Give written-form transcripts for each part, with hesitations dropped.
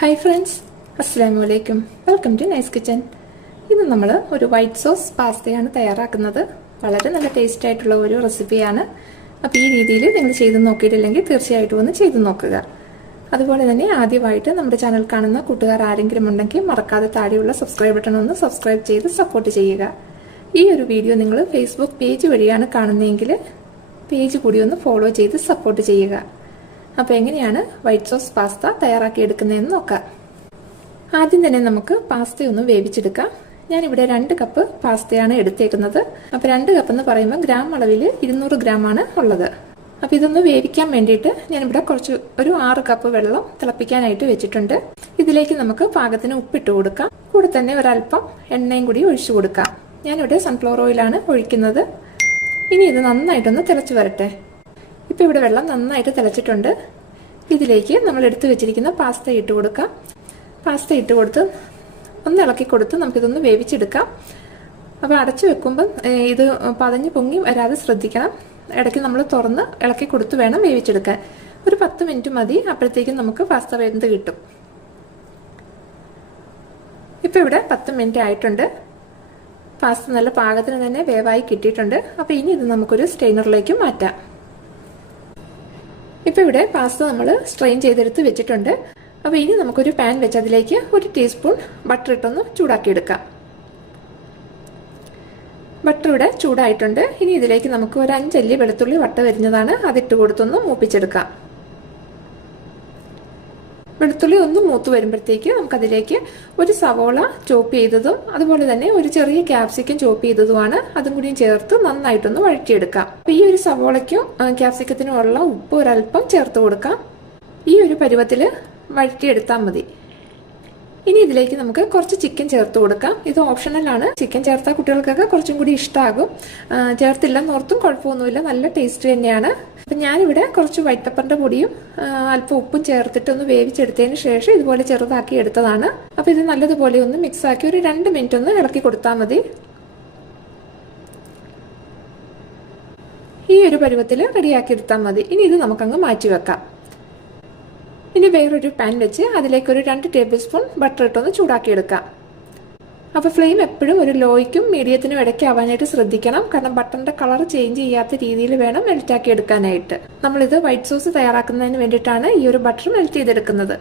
Hi friends, അസ്സലാമു അലൈക്കും. Welcome to Nice Kitchen. ഇന്ന് നമ്മൾ ഒരു വൈറ്റ് സോസ് പാസ്തയാണ് തയ്യാറാക്കുന്നത്. വളരെ നല്ല ടേസ്റ്റ് ആയിട്ടുള്ള ഒരു റെസിപ്പിയാണ്. അപ്പോൾ ഈ രീതിയിൽ നിങ്ങൾ ചെയ്ത് നോക്കിയിട്ടില്ലെങ്കിൽ തീർച്ചയായിട്ടും ഒന്ന് ചെയ്ത് നോക്കുക. അതുപോലെ തന്നെ ആദ്യമായിട്ട് നമ്മുടെ ചാനൽ കാണുന്ന കൂട്ടുകാർ ആരെങ്കിലും ഉണ്ടെങ്കിൽ മറക്കാതെ താഴെയുള്ള സബ്സ്ക്രൈബ് ബട്ടൺ ഒന്ന് സബ്സ്ക്രൈബ് ചെയ്ത് സപ്പോർട്ട് ചെയ്യുക. ഈ ഒരു വീഡിയോ നിങ്ങൾ ഫേസ്ബുക്ക് പേജ് വഴിയാണ് കാണുന്നതെങ്കിൽ പേജ് കൂടി ഒന്ന് ഫോളോ ചെയ്ത് സപ്പോർട്ട് ചെയ്യുക. അപ്പോൾ എങ്ങനെയാണ് വൈറ്റ് സോസ് പാസ്ത തയ്യാറാക്കി എടുക്കുന്നതെന്ന് നോക്കാം. ആദ്യം തന്നെ നമുക്ക് പാസ്ത ഒന്ന് വേവിച്ചെടുക്കാം. ഞാനിവിടെ 2 കപ്പ് പാസ്തയാണ് എടുത്തേക്കുന്നത്. അപ്പോൾ 2 കപ്പ് എന്ന് പറയുമ്പോൾ ഗ്രാം അളവിൽ 200 ഗ്രാമാണ് ഉള്ളത്. അപ്പോൾ ഇതൊന്ന് വേവിക്കാൻ വേണ്ടിയിട്ട് ഞാനിവിടെ ഒരു 6 കപ്പ് വെള്ളം തിളപ്പിക്കാനായിട്ട് വെച്ചിട്ടുണ്ട്. ഇതിലേക്ക് നമുക്ക് പാകത്തിന് ഉപ്പിട്ട് കൊടുക്കാം. കൂടെ തന്നെ ഒരല്പം എണ്ണയും കൂടി ഒഴിച്ചു കൊടുക്കാം. ഞാനിവിടെ സൺഫ്ലവർ ഓയിലാണ് ഒഴിക്കുന്നത്. ഇനി ഇത് നന്നായിട്ടൊന്ന് തിളച്ച് വരട്ടെ. ഇപ്പോൾ ഇവിടെ വെള്ളം നന്നായിട്ട് തിളച്ചിട്ടുണ്ട്. ഇതിലേക്ക് നമ്മൾ എടുത്തു വെച്ചിരിക്കുന്ന പാസ്ത ഇട്ട് കൊടുക്കാം. പാസ്ത ഇട്ട് കൊടുത്ത് ഒന്ന് ഇളക്കി കൊടുത്ത് നമുക്കിതൊന്ന് വേവിച്ചെടുക്കാം. അപ്പോൾ അടച്ചു വെക്കുമ്പം ഇത് പതഞ്ഞ് പൊങ്ങി വരാതെ ശ്രദ്ധിക്കണം. ഇടയ്ക്ക് നമ്മൾ തുറന്ന് ഇളക്കി കൊടുത്ത് വേണം വേവിച്ചെടുക്കാൻ. ഒരു 10 മിനിറ്റ് മതി. അപ്പോഴത്തേക്കും നമുക്ക് പാസ്ത വെന്ത് കിട്ടും. ഇപ്പോൾ ഇവിടെ 10 മിനിറ്റ് ആയിട്ടുണ്ട്. പാസ്ത നല്ല പാകത്തിന് തന്നെ വേവായി കിട്ടിയിട്ടുണ്ട്. അപ്പോൾ ഇനി ഇത് നമുക്കൊരു സ്റ്റെയിനറിലേക്ക് മാറ്റാം. ഇപ്പോൾ ഇവിടെ പാസ്ത നമ്മൾ സ്ട്രെയിൻ ചെയ്തെടുത്ത് വെച്ചിട്ടുണ്ട്. അപ്പോൾ ഇനി നമുക്കൊരു പാൻ വെച്ച് അതിലേക്ക് 1 ടീസ്പൂൺ ബട്ടർ ഇട്ടൊന്ന് ചൂടാക്കിയെടുക്കാം. ബട്ടർ ഇവിടെ ചൂടായിട്ടുണ്ട്. ഇനി ഇതിലേക്ക് നമുക്ക് ഒരു 5 അല്ലി വെളുത്തുള്ളി വട്ട വരിഞ്ഞതാണ് അതിട്ട് കൊടുത്തൊന്ന് മൂപ്പിച്ചെടുക്കാം. വെളുത്തുള്ളി ഒന്ന് മൂത്ത് വരുമ്പോഴത്തേക്ക് നമുക്കതിലേക്ക് ഒരു സവോള ചോപ്പ് ചെയ്തതും അതുപോലെ തന്നെ ഒരു ചെറിയ ക്യാപ്സിക്കം ചോപ്പ് ചെയ്തതുമാണ്. അതും കൂടി ചേർത്ത് നന്നായിട്ടൊന്ന് വഴറ്റിയെടുക്കാം. അപ്പോൾ ഈ ഒരു സവോളയ്ക്കും ക്യാപ്സിക്കത്തിനും ഉള്ള ഉപ്പ് ഒരല്പം ചേർത്ത് കൊടുക്കാം. ഈ ഒരു പരുവത്തിൽ വഴറ്റിയെടുത്താൽ മതി. ഇനി ഇതിലേക്ക് നമുക്ക് കുറച്ച് ചിക്കൻ ചേർത്ത് കൊടുക്കാം. ഇത് ഓപ്ഷണലാണ്. ചിക്കൻ ചേർത്താൽ കുട്ടികൾക്കൊക്കെ കുറച്ചും കൂടി ഇഷ്ടമാകും. ചേർത്തില്ലെന്ന് ഓർത്തും കുഴപ്പമൊന്നുമില്ല, നല്ല ടേസ്റ്റ് തന്നെയാണ്. അപ്പം ഞാനിവിടെ കുറച്ച് വൈറ്റ് പെപ്പറിൻ്റെ പൊടിയും അല്പം ഉപ്പും ചേർത്തിട്ടൊന്ന് വേവിച്ചെടുത്തതിന് ശേഷം ഇതുപോലെ ചെറുതാക്കി എടുത്തതാണ്. അപ്പോൾ ഇത് നല്ലതുപോലെ ഒന്ന് മിക്സാക്കി ഒരു 2 മിനിറ്റ് ഒന്ന് ഇളക്കി കൊടുത്താൽ മതി. ഈ ഒരു പരുവത്തിൽ റെഡിയാക്കി എടുത്താൽ മതി. ഇനി ഇത് നമുക്കങ്ങ് മാറ്റി വെക്കാം. ഇനി വേറൊരു പാൻ വെച്ച് അതിലേക്ക് ഒരു 2 ടേബിൾ സ്പൂൺ ബട്ടർ ഇട്ടൊന്ന് ചൂടാക്കിയെടുക്കാം. അപ്പോൾ ഫ്ലെയിം എപ്പോഴും ഒരു ലോയ്ക്കും മീഡിയത്തിനും ഇടയ്ക്ക് ആവാനായിട്ട് ശ്രദ്ധിക്കണം. കാരണം ബട്ടറിൻ്റെ കളർ ചേഞ്ച് ചെയ്യാത്ത രീതിയിൽ വേണം മെൽറ്റാക്കി എടുക്കാനായിട്ട്. നമ്മളിത് വൈറ്റ് സോസ് തയ്യാറാക്കുന്നതിന് വേണ്ടിയിട്ടാണ് ഈ ഒരു ബട്ടർ മെൽറ്റ് ചെയ്തെടുക്കുന്നത്.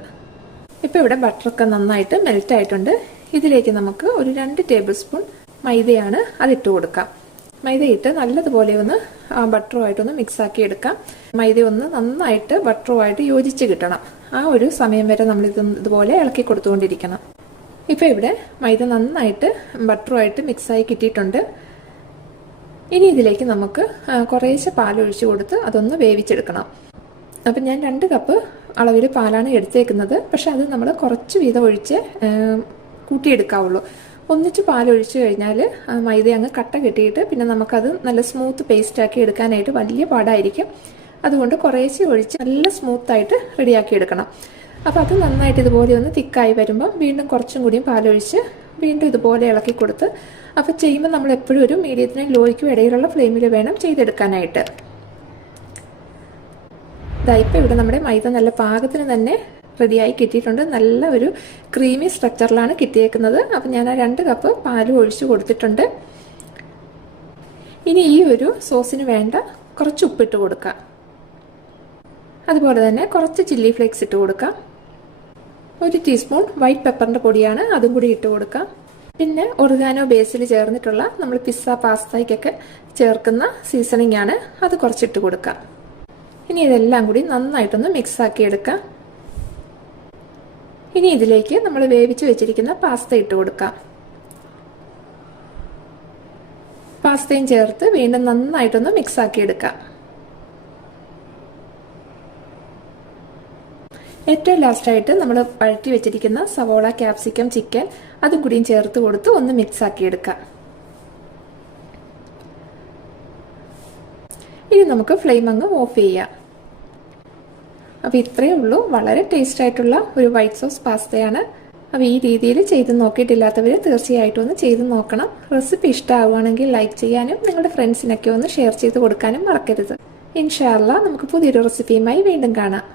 ഇപ്പോൾ ഇവിടെ ബട്ടറൊക്കെ നന്നായിട്ട് മെൽറ്റ് ആയിട്ടുണ്ട്. ഇതിലേക്ക് നമുക്ക് ഒരു 2 ടേബിൾ സ്പൂൺ മൈദയാണ് അതിട്ട് കൊടുക്കാം. മൈദയിട്ട് നല്ലതുപോലെ ഒന്ന് ബട്ടറുമായിട്ടൊന്ന് മിക്സാക്കി എടുക്കാം. മൈദ ഒന്ന് നന്നായിട്ട് ബട്ടറുമായിട്ട് യോജിച്ച് കിട്ടണം. ആ ഒരു സമയം വരെ നമ്മൾ ഇതുപോലെ ഇളക്കി കൊടുത്തുകൊണ്ടിരിക്കണം. ഇപ്പോൾ ഇവിടെ മൈദ നന്നായിട്ട് ബട്ടറുമായിട്ട് മിക്സായി കിട്ടിയിട്ടുണ്ട്. ഇനി ഇതിലേക്ക് നമുക്ക് കുറേശ്ശെ പാലൊഴിച്ച് കൊടുത്ത് അതൊന്ന് വേവിച്ചെടുക്കണം. അപ്പം ഞാൻ 2 കപ്പ് അളവിൽ പാലാണ് എടുത്തേക്കുന്നത്. പക്ഷെ അത് നമ്മൾ കുറച്ച് വീതം ഒഴിച്ച് കൂട്ടിയെടുക്കാവുള്ളൂ. ഒന്നിച്ച് പാലൊഴിച്ച് കഴിഞ്ഞാൽ മൈദ അങ്ങ് കട്ട കെട്ടിയിട്ട് പിന്നെ നമുക്കത് നല്ല സ്മൂത്ത് പേസ്റ്റാക്കി എടുക്കാനായിട്ട് വലിയ പാടായിരിക്കും. അതുകൊണ്ട് കുറേശ്ശെ ഒഴിച്ച് നല്ല സ്മൂത്തായിട്ട് റെഡിയാക്കി എടുക്കണം. അപ്പോൾ അത് നന്നായിട്ട് ഇതുപോലെ ഒന്ന് തിക്കായി വരുമ്പം വീണ്ടും കുറച്ചും കൂടിയും പാലൊഴിച്ച് വീണ്ടും ഇതുപോലെ ഇളക്കി കൊടുത്ത് അപ്പോൾ ചെയ്യുമ്പോൾ നമ്മൾ എപ്പോഴും ഒരു മീഡിയത്തിനും ലോയ്ക്കും ഇടയിലുള്ള ഫ്ലെയിമിൽ വേണം ചെയ്തെടുക്കാനായിട്ട്. ഇപ്പോൾ ഇവിടെ നമ്മുടെ മൈദ നല്ല പാകത്തിന് തന്നെ റെഡിയായി കിട്ടിയിട്ടുണ്ട്. നല്ല ഒരു ക്രീമി സ്ട്രക്ചറിലാണ് കിട്ടിയേക്കുന്നത്. അപ്പം ഞാൻ ആ 2 കപ്പ് പാലും ഒഴിച്ച് കൊടുത്തിട്ടുണ്ട്. ഇനി ഈ ഒരു സോസിന് വേണ്ട കുറച്ച് ഉപ്പിട്ട് കൊടുക്കാം. അതുപോലെ തന്നെ കുറച്ച് ചില്ലി ഫ്ലേക്സ് ഇട്ട് കൊടുക്കാം. 1 ടീസ്പൂൺ വൈറ്റ് പെപ്പറിൻ്റെ പൊടിയാണ്, അതും കൂടി ഇട്ട് കൊടുക്കാം. പിന്നെ ഒറിഗാനോ ബേസിൽ ചേർന്നിട്ടുള്ള നമ്മൾ പിസ്സ പാസ്തയ്ക്കൊക്കെ ചേർക്കുന്ന സീസണിങ് ആണ്, അത് കുറച്ചിട്ട് കൊടുക്കാം. ഇനി ഇതെല്ലാം കൂടി നന്നായിട്ടൊന്ന് മിക്സാക്കി എടുക്കാം. ഇനി ഇതിലേക്ക് നമ്മൾ വേവിച്ച് വെച്ചിരിക്കുന്ന പാസ്ത ഇട്ട് കൊടുക്കാം. പാസ്തയും ചേർത്ത് വീണ്ടും നന്നായിട്ടൊന്ന് മിക്സാക്കി എടുക്കാം. ഏറ്റവും ലാസ്റ്റായിട്ട് നമ്മൾ വഴറ്റി വെച്ചിരിക്കുന്ന സവോള, ക്യാപ്സിക്കം, ചിക്കൻ അതും കൂടിയും ചേർത്ത് കൊടുത്ത് ഒന്ന് മിക്സാക്കി എടുക്കാം. ഇനി നമുക്ക് ഫ്ലെയിം അങ്ങ് ഓഫ് ചെയ്യാം. അപ്പോൾ ഇത്രയേ ഉള്ളൂ. വളരെ ടേസ്റ്റ് ആയിട്ടുള്ള ഒരു വൈറ്റ് സോസ് പാസ്തയാണ്. അപ്പോൾ ഈ രീതിയിൽ ചെയ്ത് നോക്കിയിട്ടില്ലാത്തവർ തീർച്ചയായിട്ടും ഒന്ന് ചെയ്ത് നോക്കണം. റെസിപ്പി ഇഷ്ടമാവുകയാണെങ്കിൽ ലൈക്ക് ചെയ്യാനും നിങ്ങളുടെ ഫ്രണ്ട്സിനൊക്കെ ഒന്ന് ഷെയർ ചെയ്ത് കൊടുക്കാനും മറക്കരുത്. ഇൻഷാ അല്ലാഹ് നമുക്ക് പുതിയൊരു റെസിപ്പിയുമായി വീണ്ടും കാണാം.